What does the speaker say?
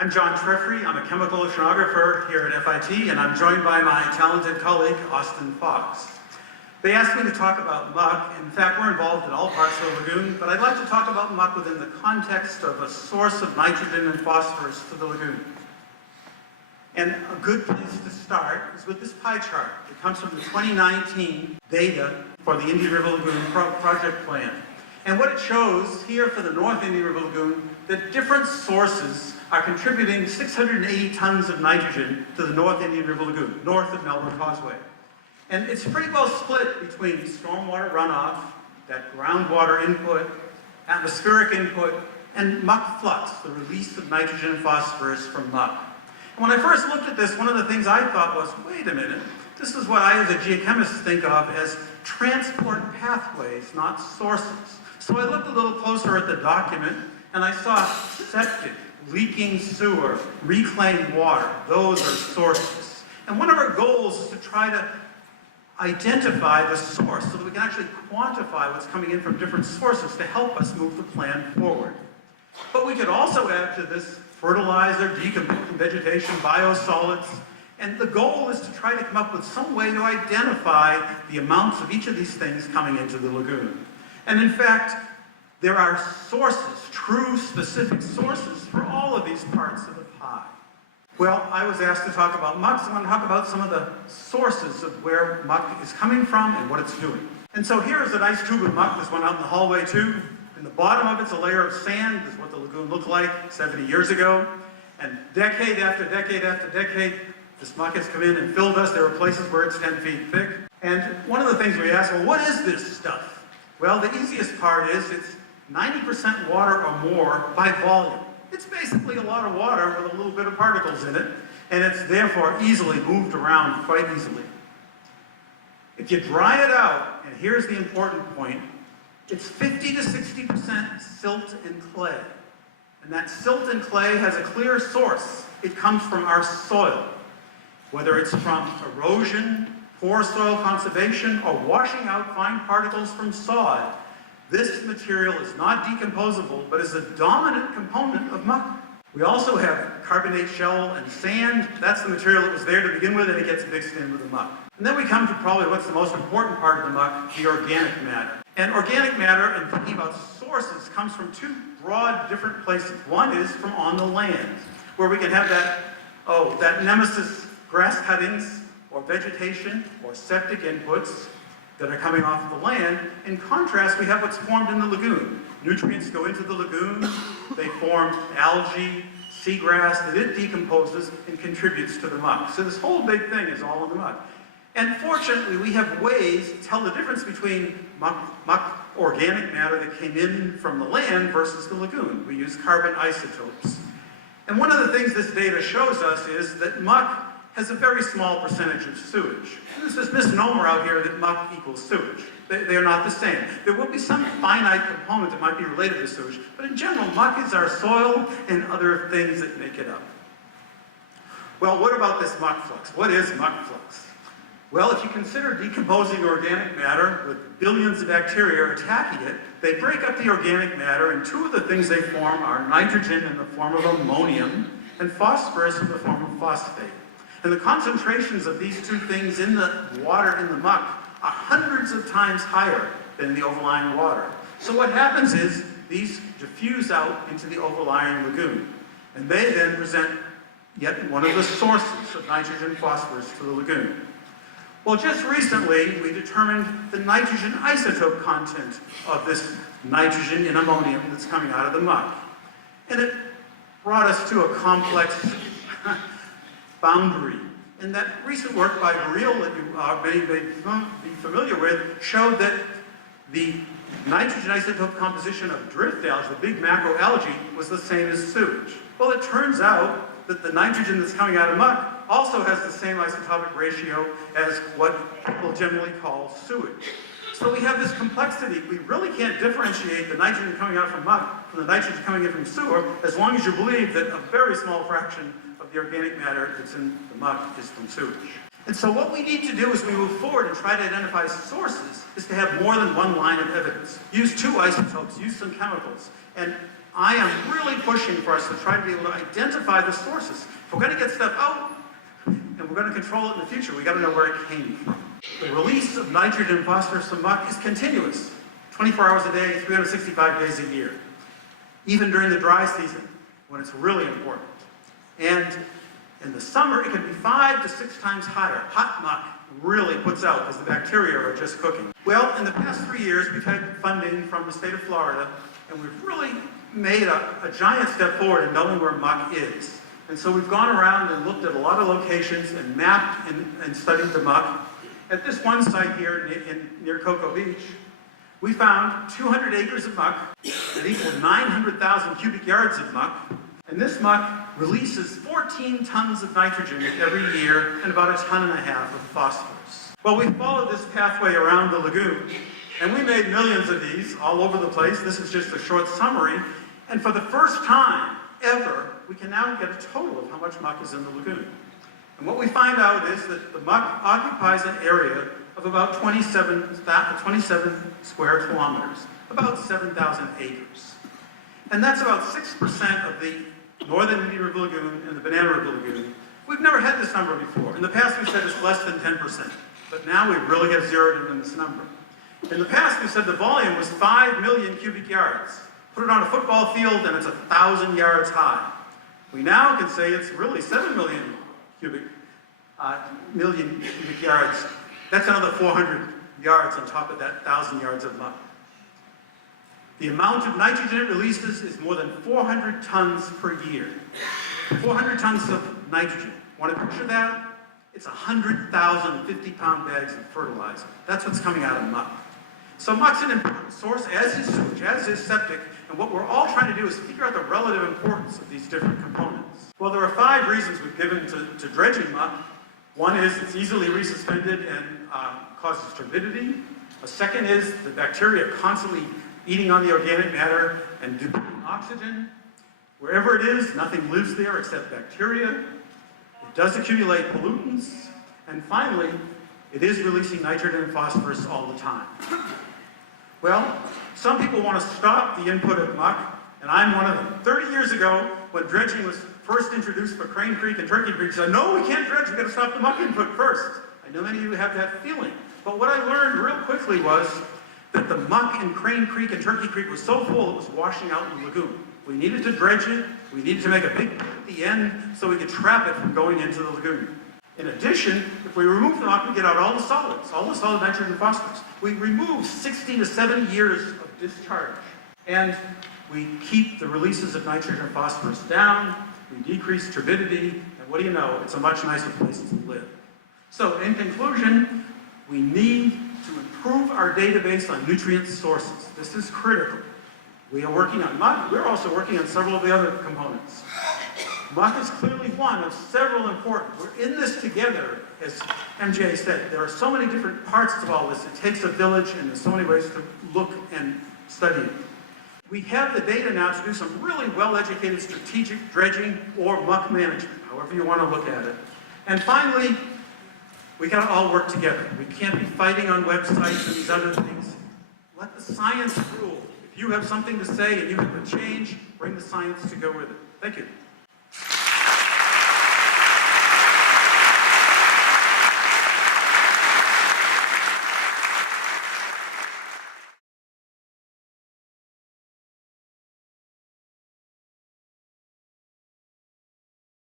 I'm John Trefry. I'm a chemical oceanographer here at FIT, and I'm joined by my talented colleague, Austin Fox. They asked me to talk about muck. In fact, we're involved in all parts of the lagoon, but I'd like to talk about muck within the context of a source of nitrogen and phosphorus to the lagoon. And a good place to start is with this pie chart. It comes from the 2019 data for the Indian River Lagoon project plan. And what it shows here for the North Indian River Lagoon, that different sources are contributing 680 tons of nitrogen to the North Indian River Lagoon, north of Melbourne Causeway. And it's pretty well split between stormwater runoff, that groundwater input, atmospheric input, and muck flux, the release of nitrogen and phosphorus from muck. And when I first looked at this, one of the things I thought was, wait a minute, this is what I as a geochemist think of as transport pathways, not sources. So I looked a little closer at the document, and I saw septic, leaking sewer, reclaimed water. Those are sources. And one of our goals is to try to identify the source so that we can actually quantify what's coming in from different sources to help us move the plan forward. But we could also add to this fertilizer, decomposing vegetation, biosolids, and the goal is to try to come up with some way to identify the amounts of each of these things coming into the lagoon. And in fact, there are sources, true specific sources for all of these parts of the pie. Well, I was asked to talk about muck, so I want to talk about some of the sources of where muck is coming from and what it's doing. And so here's a nice tube of muck. This went out in the hallway too. In the bottom of it's a layer of sand. This is what the lagoon looked like 70 years ago. And decade after decade after decade, this muck has come in and filled us. There are places where it's 10 feet thick. And one of the things we ask, well, what is this stuff? Well, the easiest part is it's 90% water or more by volume. It's basically a lot of water with a little bit of particles in it, and it's therefore easily moved around quite easily. If you dry it out, and here's the important point, it's 50 to 60% silt and clay. And that silt and clay has a clear source. It comes from our soil. Whether it's from erosion, poor soil conservation, or washing out fine particles from sod, this material is not decomposable, but is a dominant component of muck. We also have carbonate shell and sand. That's the material that was there to begin with, and it gets mixed in with the muck. And then we come to probably what's the most important part of the muck, the organic matter. And organic matter, and thinking about sources, comes from two broad different places. One is from on the land, where we can have that nemesis grass cuttings, or vegetation, or septic inputs that are coming off the land. In contrast, we have what's formed in the lagoon. Nutrients go into the lagoon, they form algae, seagrass, that it decomposes and contributes to the muck. So this whole big thing is all in the muck. And fortunately, we have ways to tell the difference between muck organic matter that came in from the land versus the lagoon. We use carbon isotopes. And one of the things this data shows us is that muck has a very small percentage of sewage. There's this misnomer out here that muck equals sewage. They are not the same. There will be some finite component that might be related to sewage, but in general, muck is our soil and other things that make it up. Well, what about this muck flux? What is muck flux? Well, if you consider decomposing organic matter with billions of bacteria attacking it, they break up the organic matter, and two of the things they form are nitrogen in the form of ammonium and phosphorus in the form of phosphate. And the concentrations of these two things in the water in the muck are hundreds of times higher than the overlying water. So what happens is these diffuse out into the overlying lagoon. And they then present yet one of the sources of nitrogen and phosphorus to the lagoon. Well, just recently, we determined the nitrogen isotope content of this nitrogen in ammonium that's coming out of the muck. And it brought us to a complex boundary. And that recent work by Burrell that you may be familiar with showed that the nitrogen isotope composition of drift algae, the big macroalgae, was the same as sewage. Well, it turns out that the nitrogen that's coming out of muck also has the same isotopic ratio as what people generally call sewage. So we have this complexity. We really can't differentiate the nitrogen coming out from muck from the nitrogen coming in from sewer, as long as you believe that a very small fraction of the organic matter that's in the muck is from sewage. And so what we need to do as we move forward and try to identify sources is to have more than one line of evidence. Use 2 isotopes, use some chemicals. And I am really pushing for us to try to be able to identify the sources. If we're going to get stuff out and we're going to control it in the future, we've got to know where it came from. The release of nitrogen and phosphorus from muck is continuous, 24 hours a day, 365 days a year, even during the dry season when it's really important. And in the summer, it can be 5 to 6 times higher. Hot muck really puts out because the bacteria are just cooking. Well, in the past 3 years, we've had funding from the state of Florida, and we've really made a giant step forward in knowing where muck is. And so we've gone around and looked at a lot of locations and mapped and studied the muck. At this one site here near Cocoa Beach, we found 200 acres of muck that equal 900,000 cubic yards of muck. And this muck releases 14 tons of nitrogen every year and about 1.5 tons of phosphorus. Well, we followed this pathway around the lagoon, and we made millions of these all over the place. This is just a short summary. And for the first time ever, we can now get a total of how much muck is in the lagoon. And what we find out is that the muck occupies an area of about 27 square kilometers, about 7,000 acres. And that's about 6% of the northern Indian River Lagoon and the Banana River Lagoon. We've never had this number before. In the past, we said it's less than 10%, but now we really have zeroed in on this number. In the past, we said the volume was 5 million cubic yards. Put it on a football field, and it's 1,000 yards high. We now can say it's really 7 million cubic yards. That's another 400 yards on top of that 1,000 yards of muck. The amount of nitrogen it releases is more than 400 tons per year. 400 tons of nitrogen. Want to picture that? It's 100,000 50-pound bags of fertilizer. That's what's coming out of muck. So muck's an important source, as is sewage, as is septic, and what we're all trying to do is figure out the relative importance of these different components. Well, there are 5 reasons we've given to dredging muck. One is it's easily resuspended and causes turbidity. A second is the bacteria constantly eating on the organic matter and depleting oxygen. Wherever it is, nothing lives there except bacteria. It does accumulate pollutants. And finally, it is releasing nitrogen and phosphorus all the time. Well, some people want to stop the input of muck, and I'm one of them. 30 years ago, when dredging was first introduced for Crane Creek and Turkey Creek, said, no, we can't dredge, we've got to stop the muck input first. I know many of you have that feeling. But what I learned real quickly was that the muck in Crane Creek and Turkey Creek was so full it was washing out in the lagoon. We needed to dredge it, we needed to make a big pit at the end so we could trap it from going into the lagoon. In addition, if we remove the muck, we get out all the solid nitrogen and phosphorus. We remove 60 to 70 years of discharge. And we keep the releases of nitrogen and phosphorus down, we decrease turbidity, and what do you know, it's a much nicer place to live. So in conclusion, we need to improve our database on nutrient sources. This is critical. We are working on muck, we're also working on several of the other components. Muck is clearly one of several important. We're in this together, as MJ said. There are so many different parts of all this. It takes a village, and there's so many ways to look and study it. We have the data now to do some really well-educated strategic dredging or muck management, however you want to look at it. And finally, we got to all work together. We can't be fighting on websites and these other things. Let the science rule. If you have something to say and you have a change, bring the science to go with it. Thank you.